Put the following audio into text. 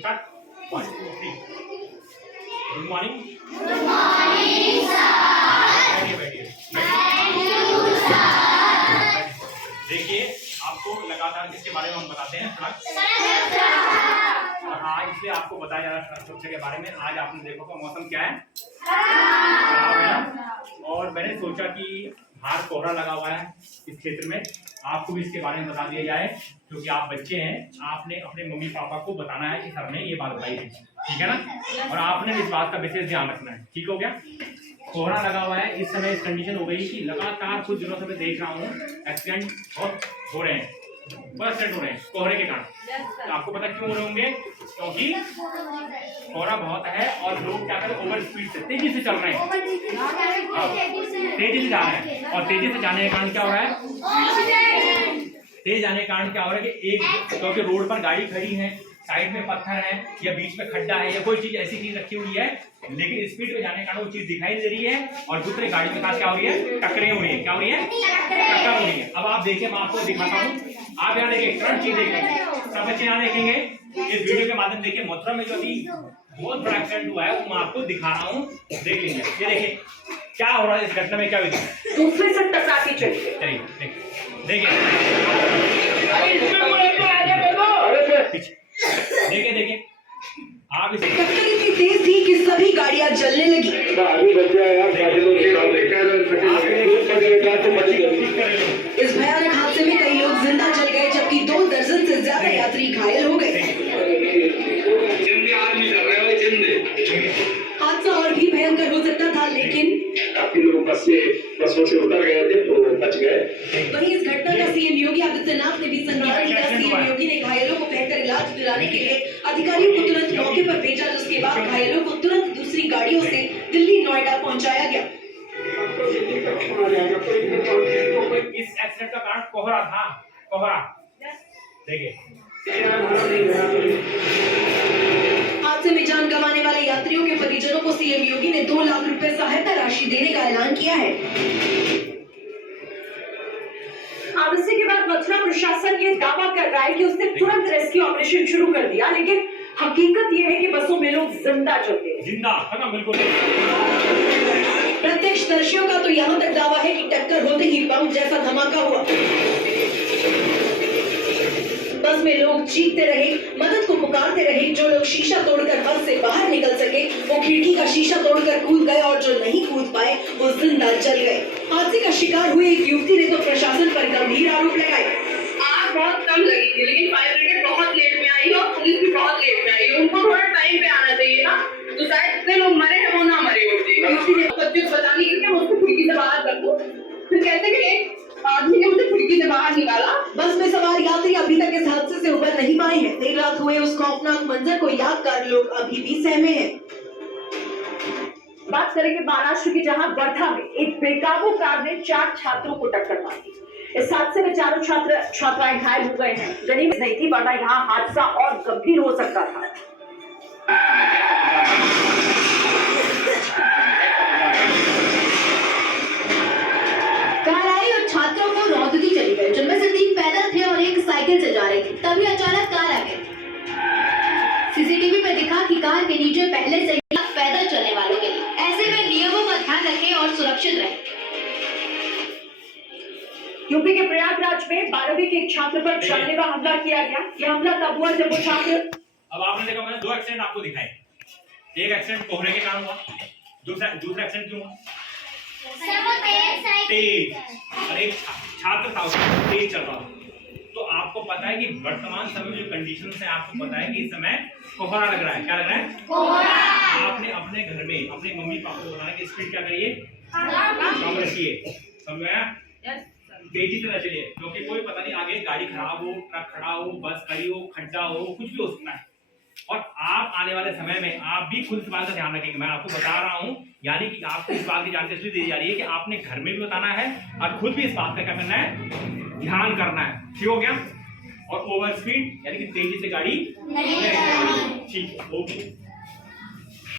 Start. 1, 2, 3. Good morning. Good morning, sir. बैठिए। Thank you, sir. देखिए, आपको लगातार किसके बारे में हम बताते हैं? और आज इसलिए आपको बताया जा रहा है सुरक्षा के बारे में। आज आपने देखो का मौसम क्या है, खराब है। और मैंने सोचा कि बाहर कोहरा लगा हुआ है इस क्षेत्र में, आपको भी इसके बारे में बता दिया जाए, क्योंकि आप बच्चे हैं, आपने अपने मम्मी पापा को बताना है कि सर ने ये बात बताई थी, ठीक है ना। और आपने इस बात का विशेष ध्यान रखना है, ठीक हो गया। कोहरा लगा हुआ है, इस समय इस कंडीशन हो गई कि लगातार कुछ दिनों से मैं देख रहा हूँ एक्सीडेंट बहुत हो रहे हैं, बहुत एक्सीडेंट हो रहे हैं कोहरे के कारण। तो आपको पता क्यों हो रहे होंगे? क्योंकि कोहरा बहुत है और लोग क्या करें, ओवर स्पीड से तेजी से चल रहे हैं, तेजी से जा रहे हैं। और तेजी से जाने के कारण क्या हो रहा है, तेज जाने के कारण क्या हो रहा है कि एक, क्योंकि रोड पर गाड़ी खड़ी है, साइड में पत्थर है या बीच में खड्डा है या कोई चीज ऐसी चीज रखी हुई है, लेकिन स्पीड में जाने के कारण वो चीज दिखाई दे रही है और दूसरे गाड़ी के साथ क्या हो रही है, टकरे हो रही है। क्या हो रही है? टक्कर हो रही है। अब आप देखिए, मैं आपको दिखाता हूँ, आप यहाँ देखिए, करंट चीज देखेंगे, सब बच्चे यहाँ देखेंगे, इस वीडियो के माध्यम देखिए, मथुरा में जो अभी बहुत बड़ा एक्सीडेंट हुआ है वो मैं आपको दिखा रहा हूँ, देख लीजिए। ये देखिए क्या हो रहा है, इस घटना में क्या हुई, दूसरे से टकरा के चलिए, देखिए देखिए आप इसे टक्कर इतनी तेज थी कि सभी गाड़ियां जलने लगी। इस भयानक हादसे में कई लोग जिंदा जल गए, जबकि 2 दर्जन से ज्यादा यात्री घायल हो गए। हादसा और भी भयंकर हो सकता था, लेकिन काफी लोग बसों से उतर गए थे तो बच गए। वहीं इस घटना का सीएम योगी आदित्यनाथ ने भी संज्ञान लिया। सीएम योगी ने घायलों को बेहतर इलाज दिलाने के लिए अधिकारियों को तुरंत मौके पर भेजा, जिसके बाद घायलों को तुरंत दूसरी गाड़ियों से दिल्ली नोएडा पहुंचाया गया। इस एक्सीडेंट का कारण कोहरा था, कोहरा देखिए। हादसे में जान गंवाने वाले यात्रियों के परिजनों को सीएम योगी ने 2 लाख रुपए सहायता राशि देने का ऐलान किया है। हादसे के बाद मथुरा प्रशासन ये दावा कर रहा है कि उसने तुरंत रेस्क्यू ऑपरेशन शुरू कर दिया, लेकिन हकीकत ये है कि बसों में लोग जिंदा चलते हैं। जिंदा है ना, बिल्कुल। प्रत्यक्षदर्शियों का तो यहाँ तक दावा है कि टक्कर होते ही बम जैसा धमाका हुआ। बस में लोग चीखते रहे, मदद को पुकारते रहे। जो लोग शीशा तोड़कर बस से बाहर निकल सके वो खिड़की का शीशा तोड़कर कूद गए, और जो नहीं कूद पाए वो जिंदा जल गए। हादसे का शिकार हुए एक युवती ने तो प्रशासन पर गंभीर आरोप लगाए। आग बहुत कम लगी थी, लेकिन फायर ब्रिगेड बहुत लेट में आई और पुलिस भी बहुत लेट में आई। उनको थोड़ा टाइम पे आना चाहिए ना, तो शायद इतने लोग मरे हैं वो ना मरे होते। युवती ने बच्चे को बताने के लिए मैं उसको खिड़की से बाहर कर दूं, फिर कहते कि एक आदमी ने मुझे खिड़की से बाहर निकाला। बस में सवार यात्री अभी तक इस हादसे से उबर नहीं पाए हैं। देर रात हुए उस खौफनाक मंजर को याद कर लोग अभी भी सहमे हैं। बात करेंगे महाराष्ट्र की, जहां वर्धा में एक बेकाबू कार ने 4 छात्रों को टक्कर मार दी। इस हादसे में चारों छात्राएं घायल हो गए हैं। गनीमत नहीं थी, वरना यहाँ हादसा और गंभीर हो सकता था। कार आई और छात्रों को रौंदती चली गई, जिनमें से 3 पैदल थे और एक साइकिल से जा रही थी। तभी अचानक कार आ गई। सीसीटीवी में दिखा कि कार के नीचे पहले से ही पैदल चलने वालों के लिए। ऐसे में नियमों का ध्यान रखें और सुरक्षित रहें। यूपी के प्रयागराज में 12वीं के एक छात्र पर जानलेवा हमला किया गया। यह हमला तब हुआ जब वो छात्र, अब आपने देखा, मैंने 2 एक्सीडेंट आपको दिखाए। एक एक्सीडेंट कोहरे के कारण हुआ, दूसरा एक्सीडेंट क्यों हुआ? तेज, और एक छात्र था उसका तेज चल रहा था। तो आपको पता है कि वर्तमान समय में जो कंडीशन है, आपको पता है कि इस समय कोहरा लग रहा है। क्या लग रहा है? कोहरा। आपने अपने घर में अपने मम्मी पापा को बताना कि स्पीड क्या करिए, कम रखिए, समझ में आया? तेजी से न चलिए, क्योंकि कोई पता नहीं आगे गाड़ी खराब हो, ट्रक खड़ा हो, बस खड़ी हो, खड्डा हो, कुछ भी हो सकता है। और आप आने वाले समय में आप भी खुद इस बात का ध्यान रखेंगे। मैं आपको बता रहा हूं, यानी कि आपको इस बात की जानकारी दी जा रही है कि आपने घर में भी बताना है और खुद भी इस बात का क्या करना है, ध्यान करना है, ठीक हो गया। और ओवर स्पीड यानी कि तेजी से गाड़ी नहीं, ठीक, ओके।